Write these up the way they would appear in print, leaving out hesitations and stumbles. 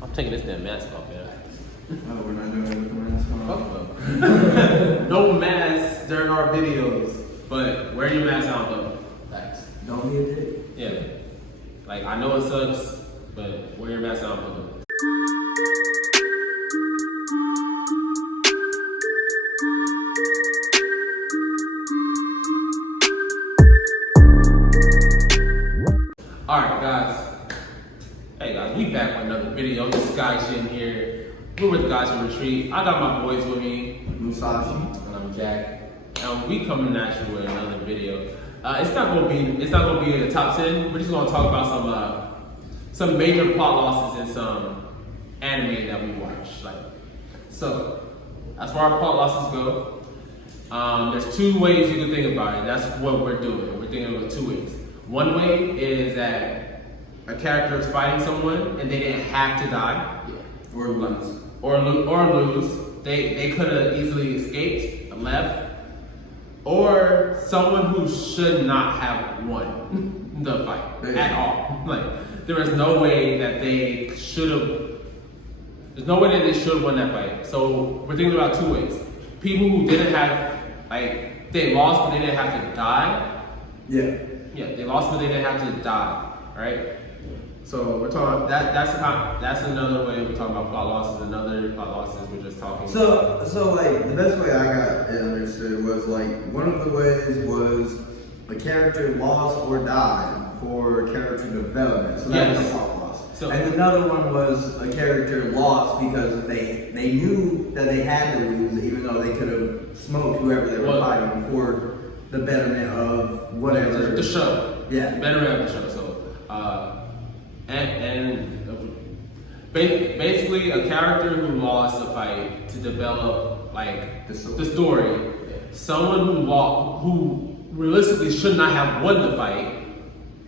I'm taking this damn mask off, man. Oh, we're not doing it with the mask on. Fuck them. No masks during our videos, but wear your mask out though. Facts. Don't be a dick. Yeah. Like, I know it sucks, but wear your mask out for them. Alright, guys. Hey, guys, we back with another video. This is Guy Shin here. We're with Guys in Retreat. I got my boys with me. Musashi. And I'm Jack. And we coming at you with another video. It's not gonna be a top 10. We're just gonna talk about some major plot losses in some anime that we watch. So, as far as plot losses go, there's two ways you can think about it. That's what we're doing. We're thinking of it two ways. One way is that a character is fighting someone and they didn't have to die. Yeah. Or lose. Or lose. They could have easily escaped, left. Or someone who should not have won the fight at all. Like, there is no way that they should have. There's no way that they should have won that fight. So we're thinking about two ways. People who didn't have, like, they lost but they didn't have to die. Yeah. Yeah, they lost but they didn't have to die. Right? So we're talking that's another way we're talking about plot losses. Another plot losses we're just talking. So like the best way I got it understood was like one of the ways was a character lost or died for character development. So that was a plot loss. And another one was a character lost because they knew that they had to lose, even though they could have smoked whoever they were fighting for the betterment of whatever the show. Yeah, betterment of the show. So basically a character who lost a fight to develop like the story. Someone who realistically should not have won the fight.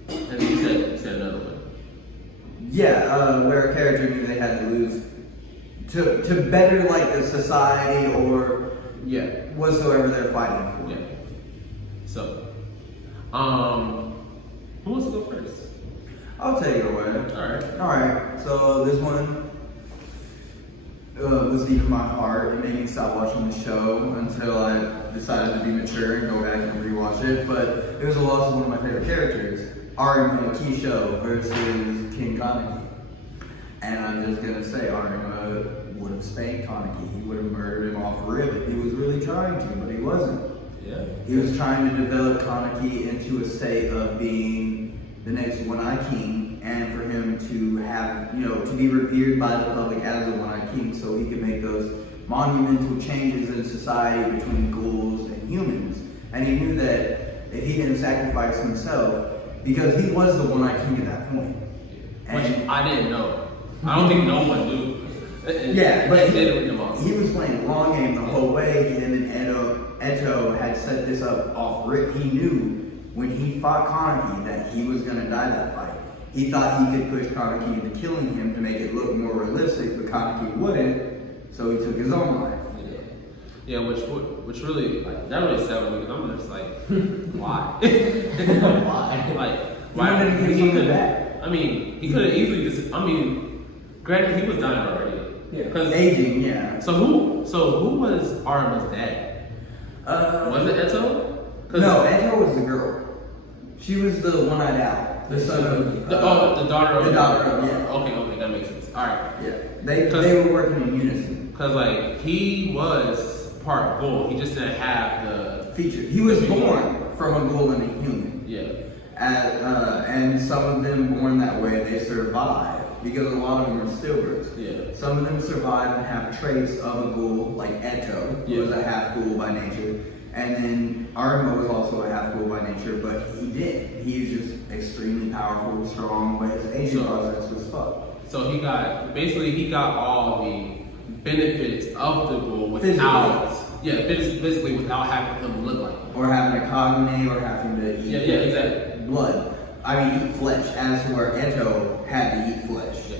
And he said another one. Yeah, where a character knew they had to lose to better like the society or whatsoever they're fighting for. Yeah. So, who wants to go first? I'll take it away. Alright, so this one was deep in my heart. It made me stop watching the show until I decided to be mature and go back and rewatch it. But it was a loss of one of my favorite characters, Arima Kisho versus King Kaneki. And I'm just gonna say, Arima would have spanked Kaneki. He would have murdered him off rip. He was really trying to, but he wasn't. Yeah. He was trying to develop Kaneki into a state of being the next One-Eye King, and for him to have, to be revered by the public as a One-Eye King, so he could make those monumental changes in society between ghouls and humans. And he knew that if he didn't sacrifice himself, because he was the One-Eye King at that point. Which I didn't know. I don't think no one knew. Yeah, but he was playing the long game the whole way. Him and Eto had set this up off rip. He knew when he fought Kaneki that he was going to die that fight. He thought he could push Kaneki into killing him to make it look more realistic, but Kaneki wouldn't, so he took his own life. Yeah, which really, like, that really sad with me, because I'm just like, why? Why? Like, why did he could have? I mean, he could have easily granted, he was dying already. Yeah. Aging, yeah. So who was Arima's dad? Was it Eto? No, Eto was the girl. She was the one-eyed owl, the son of the daughter of yeah. Okay, that makes sense. All right. Yeah, they were working in unison. Cause like he was part ghoul, he just didn't have the feature. He was born from a ghoul and a human. Yeah. And some of them born that way, they survive because a lot of them are stillbirths. Yeah. Some of them survive and have traits of a ghoul, like Eto, who was a half ghoul by nature. And then Arima was also a half ghoul by nature, but he's just extremely powerful, strong, but his aging process was fucked. So he got all the benefits of the ghoul without physically without having him look like him. Or having a cognate or having to eat exactly. blood. Eat flesh, as to where Eto had to eat flesh. Yeah.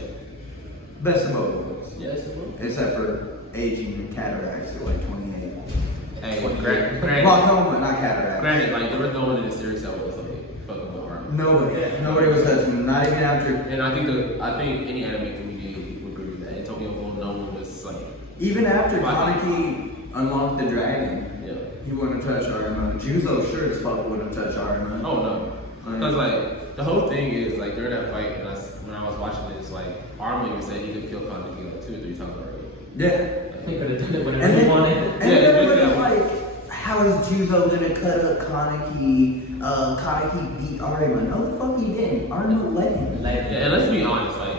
Best of both worlds. Yes, except for aging and cataracts at like 28. Hey, granted, glaucoma, not cataract. Granted, like there was no one in the series that was like fucking with Arima. Nobody was touching him, not even after. And I think any anime community would agree Even after Kaneki unlocked the dragon, he wouldn't touch Arima. Juzo sure as fuck wouldn't touch Arima. Oh no, because like the whole thing is like during that fight, and when I was watching it, it's like Arima even said he could kill Kaneki like 2 or 3 times already. Yeah, he could have done it whenever he wanted. And then like, how is Juzo gonna cut up Kaneki? Kaneki beat Arima. No, the fuck he didn't. Arima let him. Yeah, and let's be honest, like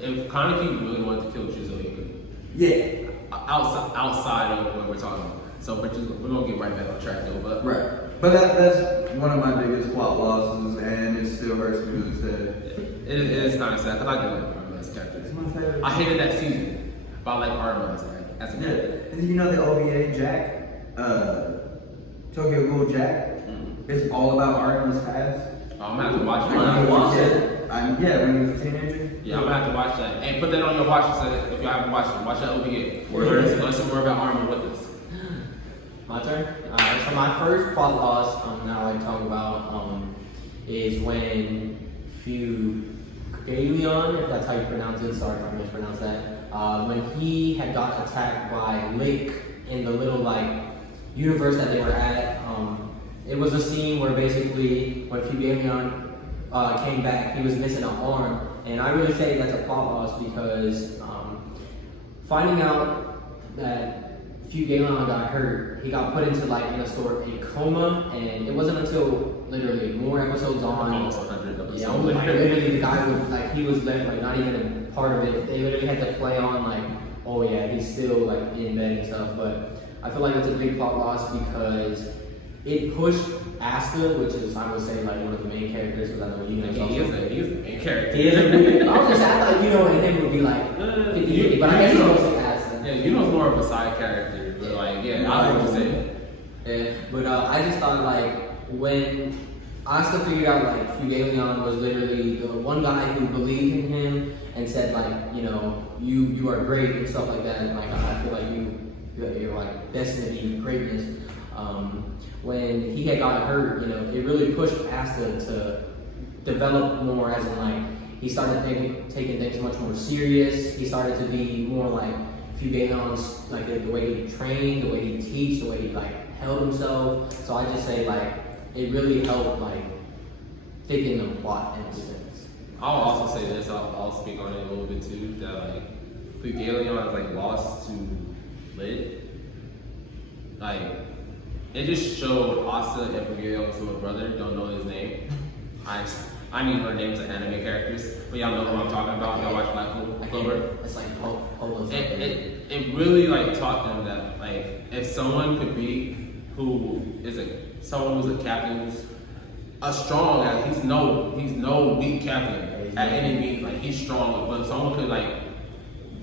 if Kaneki really wanted to kill Juzo, he could. Yeah. Outside of what we're talking about. So we're gonna get right back on track though, but right. But that's one of my biggest plot losses, and it still hurts me to this day. It is kind of sad because I do like Arima as a character. It's my favorite. I hated that season, but I like Arima as a character. And you know the OVA Jack, Tokyo Ghoul Jack. It's all about Arima's past. I'm gonna have to watch it. When he was a teenager. Yeah, I'm gonna have to watch that. And put that on your watch list if you haven't watched it. Watch that OVA. Learn some more about Arima with us. My turn. So my first plot loss that I like to talk about is when Fugalion, if that's how you pronounce it. Sorry if I mispronounced that. When he had got attacked by Lake in the little like universe that they were at. It was a scene where basically when Fugalion came back, he was missing an arm, and I really say that's a plot loss because finding out that Fugalion got hurt, he got put into like in a sort of a coma, and it wasn't until literally more episodes on. Almost 100 episodes. Yeah, like literally the guy was like he was left like not even a part of it. They literally had to play on like, oh yeah, he's still like in bed and stuff. But I feel like that's a big plot loss because it pushed Asta, which is I would say like one of the main characters, because I know you know he is the main character. He is I was just I thought and him would be like 50-50, but I guess he's mostly Asta. Yeah, Yuno's more of a side character, but like I know what you're saying. Yeah, but I just thought like when Asta figured out like Fugalion was literally the one guy who believed in him and said like you are great and stuff like that, and like I feel like you're like destined to be greatness. When he had gotten hurt, it really pushed Asta to develop more, as in like he started taking things much more serious. He started to be more like Fugalion's, like the way he trained, the way he teach, the way he like held himself. So I just say like it really helped like thicken the plot in a sense. I'll also say this. I'll speak on it a little bit too. That like Fugalion is like lost to Lit. Like it just showed Asta and Fugalion to a brother. Don't know his name. I need her names of anime characters, but y'all know who I'm talking about. Y'all watch Black Clover. It's like Polo. It really like taught them that like if someone could be someone who's a captain who's a strong guy, he's no weak captain at any means. Like he's strong, but if someone could like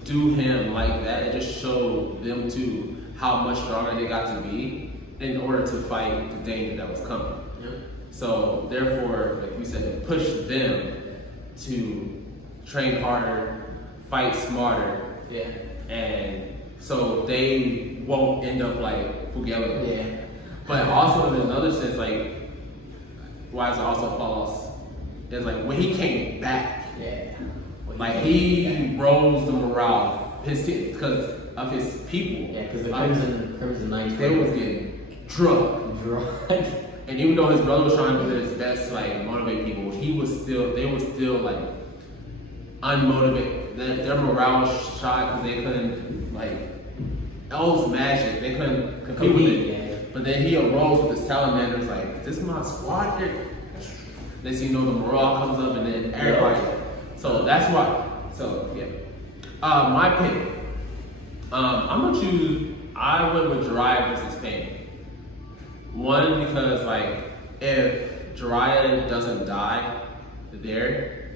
do him like that, it just showed them too how much stronger they got to be in order to fight the danger that was coming. Yeah. So therefore, like we said, it pushed them to train harder, fight smarter, and so they won't end up like Fugalion. Yeah. But also in another sense, like why it's also false is like when he came back, like he rose the morale, because of his people. Yeah, because the Crimson Knights, they was getting drunk. And even though his brother was trying to do his best to like motivate people, they were still like unmotivated. Their morale was shot because they couldn't like elves magic. They couldn't compete with it. Yeah. But then he arose with his salamanders like, this is my squad. Next thing you know, the morale comes up and then everybody. So that's why. So yeah. My pick. I'm gonna choose. I went with Jiraiya versus Pain. One, because like if Jiraiya doesn't die there,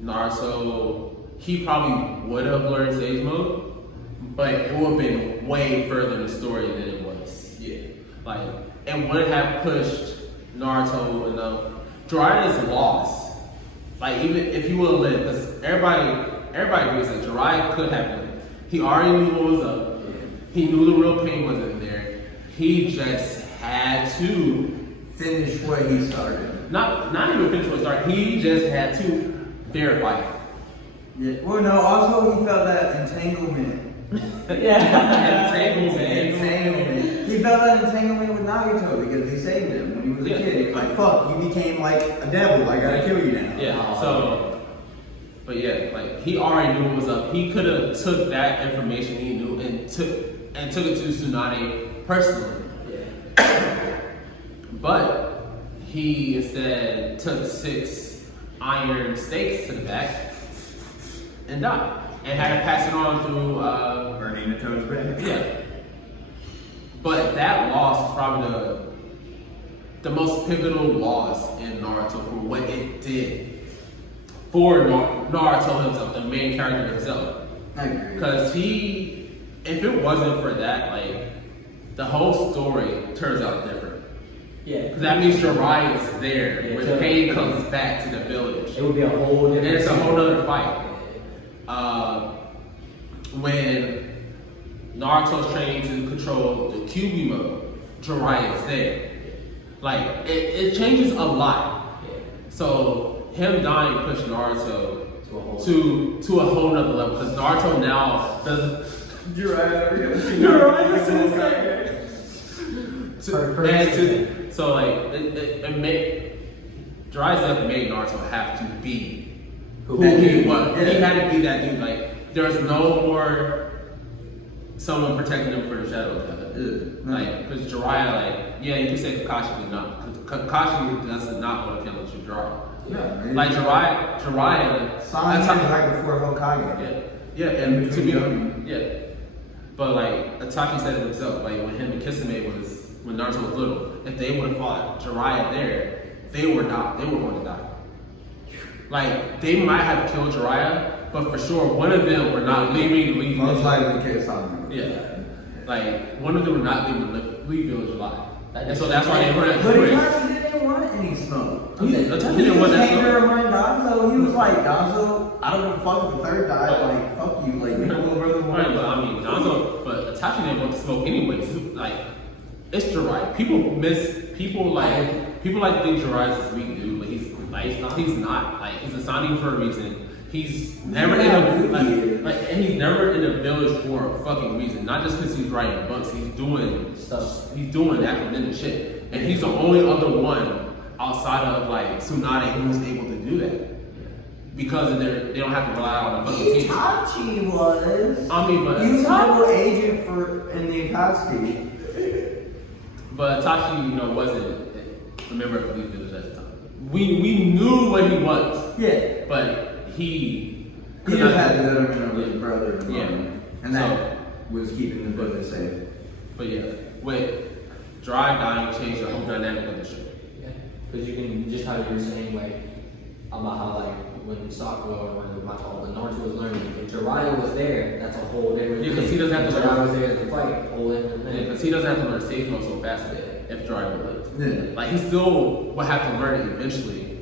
Naruto, he probably would have learned Sage Mode, but it would have been way further in the story than it was. Yeah. Like, and would have pushed Naruto enough. Jiraiya is lost. Like, even if he would have lived, because everybody agrees that Jiraiya could have lived. He already knew what was up. He knew the real pain wasn't there. He just had to finish what he started. Not even finish what he started. He just had to verify it. Yeah. Well, no. Also, he felt that entanglement Entanglement. He felt that entanglement with Nagato because he saved him when he was a kid. He was like, fuck, you became like a devil. I gotta kill you now. Yeah. So, but yeah, like he already knew what was up. He could have took that information he knew and took it to Tsunade personally. But he instead took 6 iron stakes to the back and died. And had to pass it on through Burning the toad's back. Yeah. But that loss is probably the most pivotal loss in Naruto for what it did for Naruto himself, the main character himself. I agree. Because if it wasn't for that, like, the whole story turns out different. Yeah. Because that means Jiraiya is there when Pain comes back to the village. It would be a whole different. And it's a whole other fight. When Naruto's training to control the Kyuubi mode, Jiraiya is there. Like, it changes a lot. Yeah. So, him dying pushed Naruto to a whole nother level. Because Naruto now doesn't. So, like, it made. Jiraiya's death made Naruto have to be who he was. He had to be that dude. Like, there's no more someone protecting him for the shadow of death. Like, because Jiraiya, like, yeah, you can say Kakashi did not. Kakashi does not want to kill Jiraiya. Yeah, like Jiraiya. Sonic is right before Hokage. Yeah, and to be but like Itachi said it himself, like when him and Kisame when Naruto was little, if they would have fought Jiraiya there, they were going to die. Like they might have killed Jiraiya, but for sure one of them were not leaving. Most likely Kisame. Yeah, like one of them were not leave village alive. And so that's why they were. But Itachi didn't want any smoke. Itachi didn't want that smoke. He remind Danzo. He was like, Danzo, I don't give a fuck if the third died. Like, fuck you. Like, your little brother. Right, but I mean, Danzo, but Itachi didn't want the smoke anyways. Like, it's Jiraiya. People like to think Jiraiya's this weak dude, but he's not. Like, he's a Sannin for a reason. He's never in a village for a fucking reason. Not just because he's writing books. He's doing stuff. He's doing academic shit, and he's the only other one outside of like Tsunade who was able to do that because they don't have to rely on the fucking team. Itachi was. I mean, but he was a double agent in the Akatsuki. But Itachi, wasn't a member of the Elite Village at the time. We knew what he was. Yeah, but he just had to let him know his brother. And that so, was keeping the village safe. But yeah, with Jiraiya dying changed the whole dynamic of the show. Yeah, because you can just how you were saying like about how like when Sakura or when Naruto was learning, if Jiraiya was there, that's a whole different. Yeah, because he doesn't have to. Jiraiya was there to fight, whole different thing. Yeah, because he doesn't have to learn safe mode so fast if Jiraiya would. Yeah. Like he still would have to learn it eventually,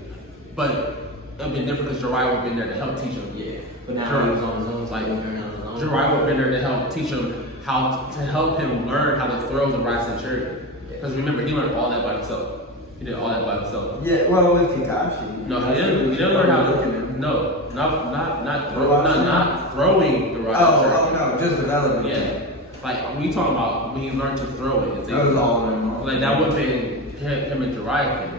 but it'd been different because Jiraiya would have been there to help teach him. Yeah, but now he was on his own. Like Jiraiya Jiraiya would have been there to help teach him how to help him learn how to throw the Rasen Shuriken. Because remember, he learned all that by himself. He did all that by himself. Yeah, well, with Kakashi. No, he didn't learn how to. No, not throwing the Rasen Shuriken. Oh no, just developing. Yeah, like when you talking about when he learned to throw it. That was all of them. Like that would have been him and Jiraiya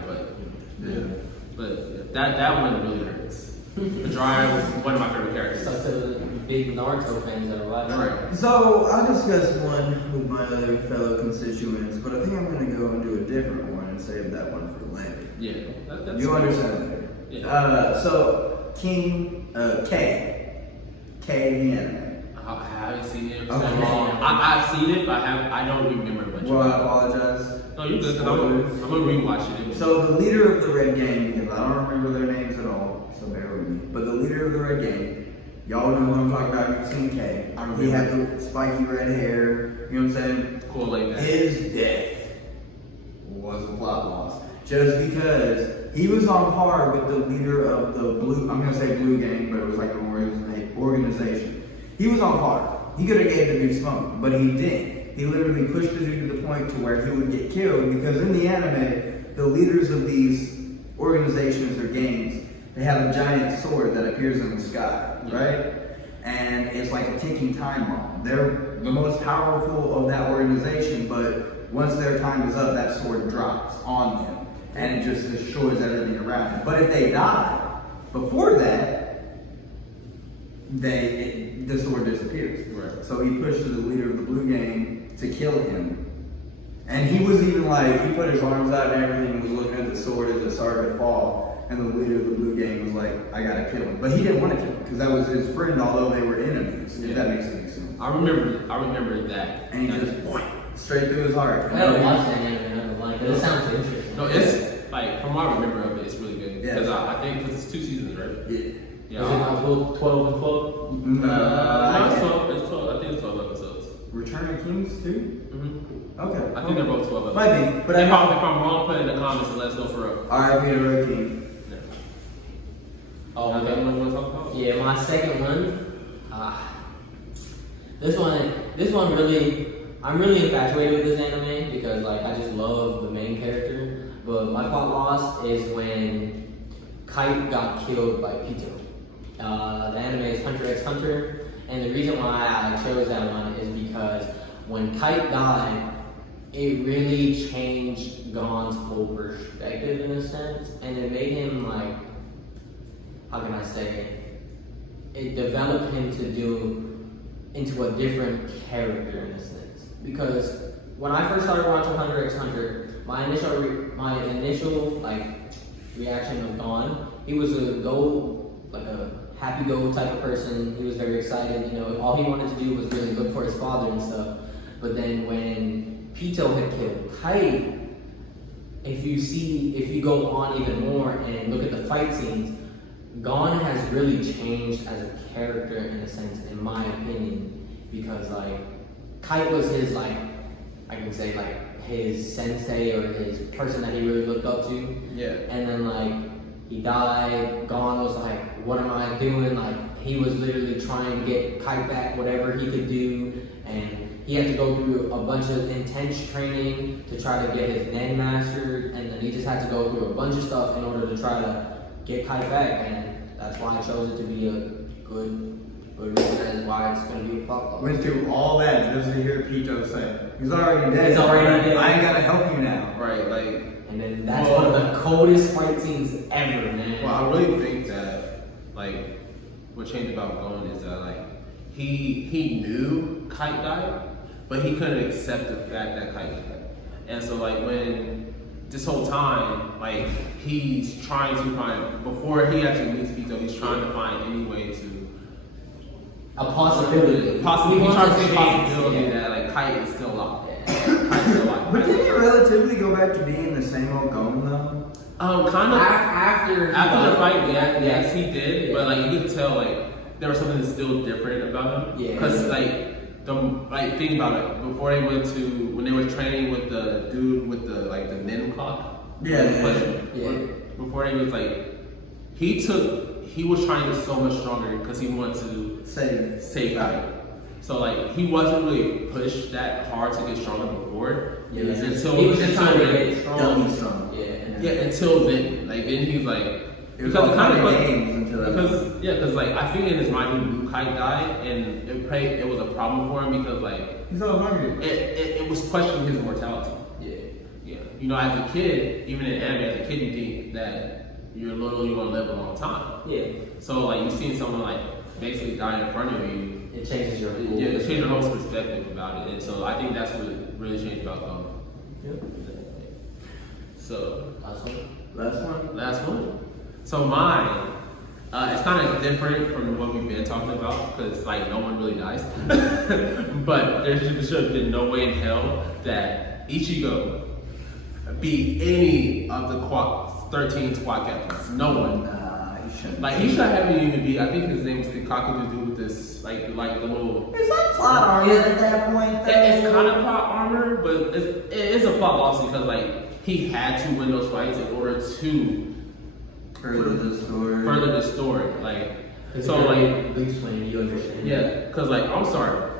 thing, but that one really hurts. Jiraiya was one of my favorite characters. So to the big Naruto fans that are watching. Right. So I discussed one with my other fellow constituents, but I think I'm going to go and do a different one and save that one for later. Yeah, that's you understand? Yeah. So King K the anime. I haven't seen it. Okay. I've seen it, but I don't remember much. Well, I apologize. No, you're good. Cause I'm gonna rewatch it. So the leader of the Red Gang, because I don't remember their names at all, so bear with me. But the leader of the Red Gang, y'all know what I'm talking about. You've seen K. He had the spiky red hair. You know what I'm saying? Cool, like that. His death was a plot loss, just because he was on par with the leader of the blue. I'm gonna say Blue Gang, but it was like an organization. He was on par. He could have gave the dude smoke, but he didn't. He literally pushed the dude to the point to where he would get killed because in the anime, the leaders of these organizations or gangs, they have a giant sword that appears in the sky, right? And it it's like a ticking time bomb. They're the most powerful of that organization, but once their time is up, that sword drops on them, and it just destroys everything around them. But if they die before that, the sword disappears. Right. So he pushed the leader of the Blue Gang to kill him. And he was even like, he put his arms out and everything and was looking at the sword as it started to fall. And the leader of the Blue Gang was like, I gotta kill him. But he didn't want to kill him because that was his friend, although they were enemies, if that makes any sense. I remember that. And he just, straight through his heart. I haven't watched that anime, I don't like it. It sounds interesting. No, it's like, from what I remember of it, it's really good. Yeah. Because I think, because it's 2 seasons, right? Yeah. Yeah. Is it not 12 and 12? No, it's 12. It's 12. I think it's 12 episodes. Return of Kings too? Mm-hmm. Okay. I think they're both 12 episodes. Might be, but if I'm wrong, put it in the comments and let us know for real. R.I.P. to Red King. Oh, Another okay. one you want to talk about? Yeah, my second one. This one really, I'm really infatuated with this anime because like I just love the main character. But my plot loss is when Kite got killed by Pito. The anime is Hunter x Hunter, and the reason why I chose that one is because when Kite died, it really changed Gon's whole perspective in a sense, and it made him like, how can I say it developed him into a different character in a sense. Because when I first started watching Hunter x Hunter, my initial like reaction was Gon. He was a happy-go type of person. He was very excited. You know, all he wanted to do was really look for his father and stuff. But then when Pito had killed Kite, if you go on even more and look at the fight scenes, Gon has really changed as a character in a sense, in my opinion, because like Kite was his like, I can say like his sensei or his person that he really looked up to. Yeah. And then like he died. Gon was like, what am I doing? Like he was literally trying to get Kite back, whatever he could do, and he had to go through a bunch of intense training to try to get his Nen mastered, and then he just had to go through a bunch of stuff in order to try to get Kite back, and that's why I chose it to be a good reason as why it's going to be a plot loss. Went through all that just to hear Pito say, he's already dead. He's already dead. I ain't gotta help you now. Right, like, And then that's one of the coldest fight scenes ever, man. well, I really think that, like, what changed about Gon is that, like, he knew Kite died, but he couldn't accept the fact that Kite died. And so, like, when this whole time, like, he's trying to find, before he actually meets Pito, he's trying to find any way to A possibility. Possibly, He he's trying to wants say a chance, possibility yeah. that, like, Kite is still alive. Kite's still alive. But didn't he relatively go back to being the same old Gon though? Kind of. After After the fight, yeah, yes, he did. Yeah. But like you could tell, like there was something still different about him. Yeah. Because think about it. Before they went to when they were training with the dude with the like the Nen clock. Yeah. Before they was like, he was trying to get so much stronger because he wanted to save Kite. So like he wasn't really pushed that hard to get stronger before. Yeah. Until He was just until trying to then. get strong. Double strong. Yeah. Yeah, until then. Like then he was like, It was because all kind of fun and games until that because like I think in his mind he knew Kite died, and it was a problem for him because like He's so hungry. it was questioning his mortality. Yeah. Yeah, you know, as a kid, even in anime, as a kid, you think that you're gonna live a long time. Yeah. So like you seeing someone like basically die in front of you. It changes your whole Yeah, it changed your whole perspective about it, and so I think that's what really changed about Gon. Yep. So Last one. last one. So mine, it's kind of different from what we've been talking about because like no one really dies, but there should have been no way in hell that Ichigo beat any of the 13 squad captains. No one. Nah, he shouldn't. Like he should have even be. I think his name is Kikaku to do with this, like the little. Is that plot armor at that point? It's kind of plot armor, but it is a plot loss because like he had to win those fights in order to Further the story. Like So so like Bleach Flame, you understand? yeah, because like I'm sorry,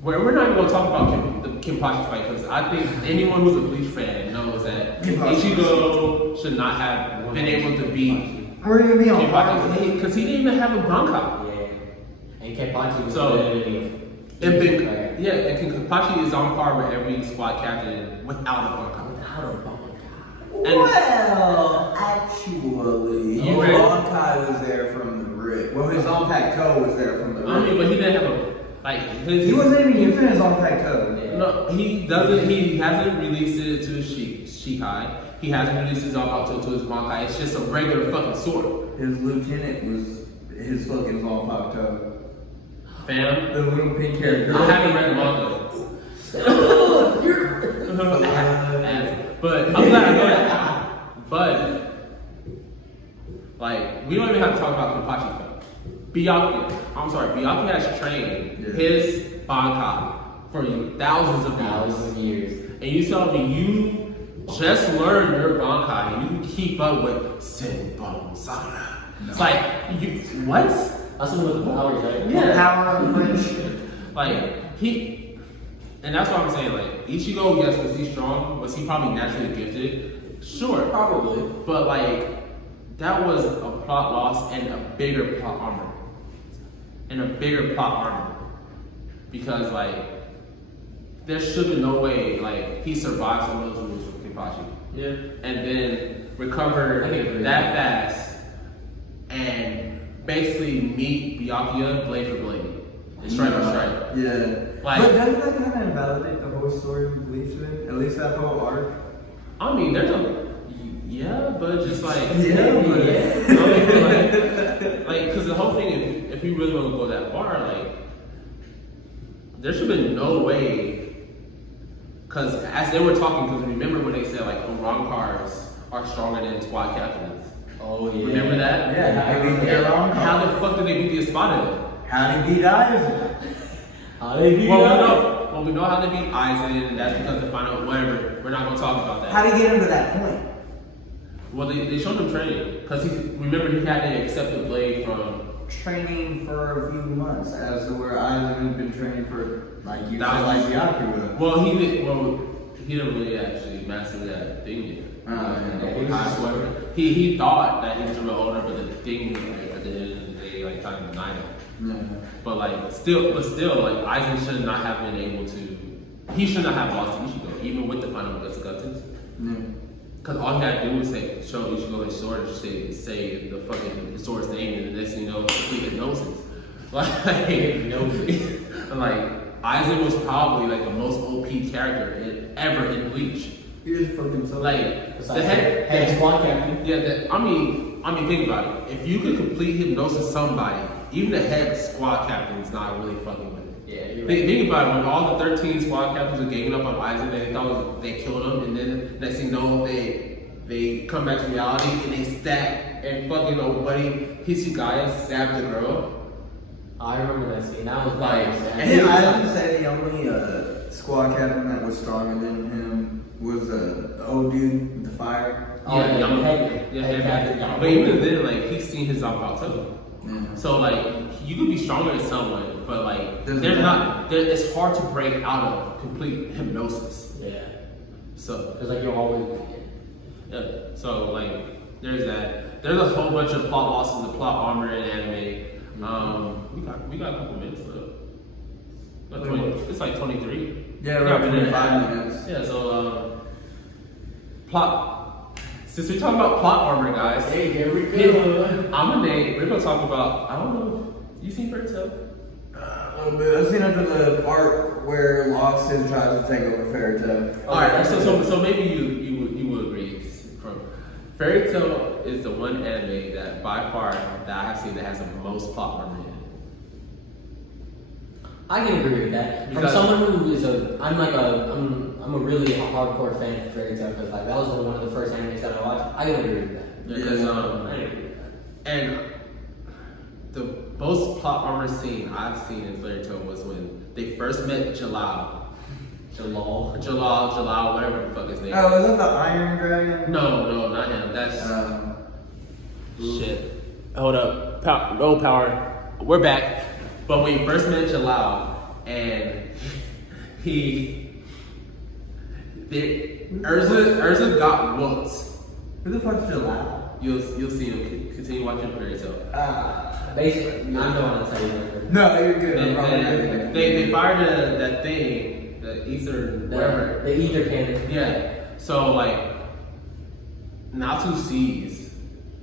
we're not even gonna talk about the Kenpachi fight because I think anyone who's a Bleach fan knows that Kenpachi. Ichigo should not have been able to beat We're gonna be on Kenpachi because he didn't even have a Bankai. Yeah. And Kenpachi was So, literally And player. then, yeah, and Kenpachi is on par with every squad captain without a Bankai. Without a Bankai. Well, actually, You his ready? Bankai was there from the rip. Well, his Zanpakuto toe was there from the rip. I mean, but he didn't have a like his. He wasn't even using his Zanpakuto toe. Yeah. No, he doesn't. He hasn't released it to his Shikai. He hasn't released his Zanpakuto to his Bankai. It's just a regular fucking sword. His lieutenant was his fucking Zanpakuto toe. Fam, The little pink haired girl. I haven't read the manga. But I'm glad I know that. But like, we don't even have to talk about Kenpachi though. Byakuya has trained his Bankai for thousands of years. And you tell me you just learned your Bankai and you can keep up with Senbon Sana. It's like, you, what? That's one of the powers, right? Yeah. Power of friendship. Like, and that's what I'm saying, like, Ichigo, yes, was he strong? Was he probably naturally gifted? Sure. Probably. But, like, that was a plot loss and a bigger plot armor. Because, like, there should be no way, like, he survived some of those moves with Kenpachi. Yeah. And then recover I can agree. that fast and basically meet Byakuya blade for blade. And strike for strike. Yeah. Like- but doesn't that kind of invalidate the whole story of Bleach? At least that whole arc. I mean, there's a but just like like, because the whole thing, if you really want to go that far, like, there should have been no way. Because as they were talking, because remember when they said like Oronkars are stronger than squad captains. Oh yeah. Remember that? Yeah, they beat the Oronkar. How the fuck did they beat the Espada? How did he beat Aizen? How they beat Well, we know how they beat Aizen, and that's because the final whatever. We're not gonna talk about that. How did he get him to that point? Well, they showed him training because remember he had to accept the blade from Training for a few months, as to where Aizen had been training for, like you said, Thousands. like Byakuya. Well, he didn't really actually master that thing yet. Yeah. Swear. He thought that he was the real owner, but the thing at the end of the day, like, kind of denied him. Yeah. But like, still, like, Aizen should not have been able to. He should not have lost to Ichigo, even with the final Guts. Yeah. Because all he had to do was show Ichigo his sword, and say the fucking his sword's name, and the next thing you know, complete hypnosis. Like, like, Aizen was probably like the most OP character ever in Bleach. He just fucking so Like, Besides the head, head squad captain. yeah. I mean, think about it. If you could complete hypnosis somebody, even the head squad captain's not really fucking with it. Yeah, you're right. Think about it. When all the 13 squad captains were ganging up on Aizen, they thought they killed him, and then next thing you know, they come back to reality and they stab and fucking buddy Hisugaya stabbed the girl. I remember that scene. That was Like, nice. and And he was Aizen said the only squad captain that was stronger than him was the old dude with the fire. Yeah, Yamamoto. head captain But Yamamoto. even then, like, he's seen his Zanpakuto. Yeah. So like, you could be stronger than someone, but like, Doesn't there's matter. not. It's hard to break out of complete hypnosis. Yeah. So Because like you're always. yeah. So like, there's that. There's a whole bunch of plot losses, the plot armor in anime. We got a couple minutes left. About 20, it's like 23. Yeah, We around got a minute and a 25 half. minutes. Yeah. So plot. Since we talk about plot armor, guys. Hey, here we We're gonna talk about. I don't know. You seen Fairy Tail? A little bit. I've seen up to the arc where Loxton tries to take over Fairy Tail. All right. So maybe you would agree. From Fairy Tail is the one anime that by far that I have seen that has the most plot armor in it. I can agree with that. From Because- someone who is I'm a really hardcore fan of Fairy Tail because like that was one of the first animes that I watched. I can agree with that. Because Yeah. I agree with that. and the most plot armor scene I've seen in Fairy Tail was when they first met Jalal, whatever the fuck his name. Oh, is that the Iron Dragon? No, not him. That's shit. Um, Hold up. Power. We're back. But when we first met Jalal, and Urza got whooped. who the fuck's Jalal? You'll see him continue watching Fairy Tail. Basically, I don't want to tell you that. No, you're good. And, I'm probably not and gonna- they fired that thing, the ether, whatever. The ether cannon. Yeah. So like, Natsu sees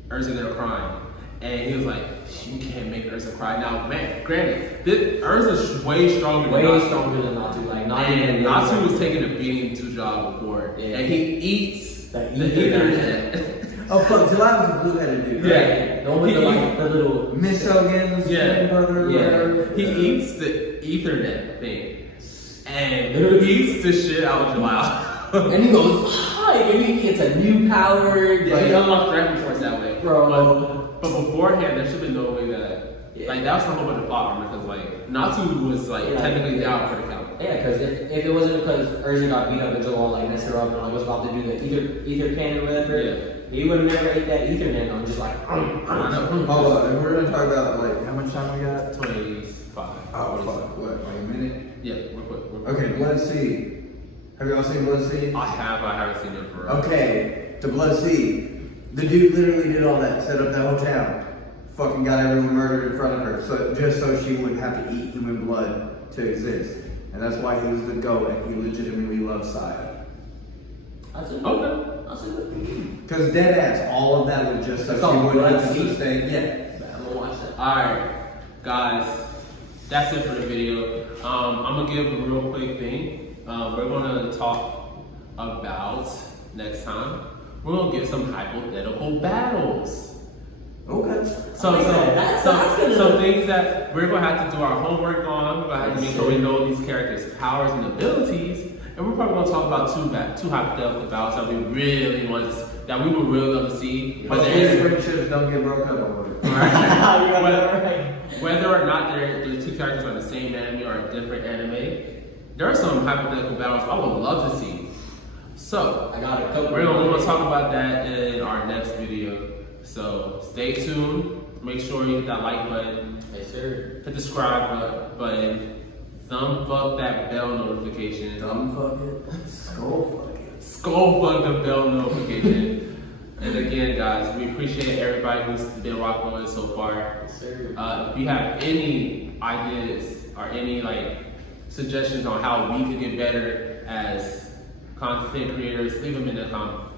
Urza gonna cry, and he was like, "You can't make Urza cry." Now, man, granted, Urza's way stronger than Way Natsu. stronger than Natsu. Like, not And even Natsu was taking a beating to job before, Yeah. and he eats The the ether. ether. Oh fuck, July was a blue-headed dude. Right? Yeah. The one with the little. Miss Hogan's Yeah. twin brother. or Yeah. whatever. He eats the Ethernet thing, and Literally. eats the shit out of July. And he goes, "Ah," and he gets a new power. Yeah, he unlocked Dragon Force that way. Bro. But beforehand, there should have been no way that. Yeah. Like, that was the whole bunch of plot armor, because, like, Natsu was, like, Yeah. technically down for the count. Yeah, because if it wasn't because Urza got beat up and Joel like messed her up and like was about to do the ether cannon or whatever, Yeah. he would have never ate that Ethernet on just like. I know. Hold on, if we're gonna talk about like how much time we got? 25. Oh fuck, what? Like a minute? Yeah, real quick. Okay, Blood Sea. Have y'all seen Blood Sea? I haven't seen it for Okay, the Blood Sea. The dude literally did all that, set up that whole town. Fucking got everyone murdered in front of her, so just so she wouldn't have to eat human blood to exist. And that's why he was the GOAT and he legitimately loves Saya. That's a Okay. That's a good. Because dead ass, all of that was just so It's she all wouldn't have Blood to Sea. sustain. Yeah. I'm gonna watch that. Alright, guys, that's it for the video. I'm gonna give a real quick thing. We're gonna talk about next time. We're gonna get some hypothetical battles. Okay. So, That's gonna- some things that we're gonna have to do our homework on. We're gonna have to make sure we know these characters' powers and abilities, and we're probably gonna talk about two hypothetical battles that we really want, that we would really love to see. But Whether these it's- friendships don't get broke up over it. whether or not the two characters are the same anime or a different anime, there are some hypothetical battles I would love to see. So, I got a couple. we're gonna talk about that in our next video. So stay tuned. Make sure you hit that like button, Yes, sir. hit the subscribe button, thumb up that bell notification, Dumb fuck it. Skull fuck it. skull fuck the bell notification. And again, guys, we appreciate everybody who's been rocking with us so far. Yes, sir. If you have any ideas or any suggestions on how we could get better as content creators, leave them in the comments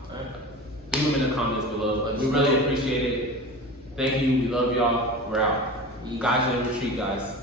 below. We really appreciate it. Thank you. We love y'all. We're out. Guys in the retreat, guys.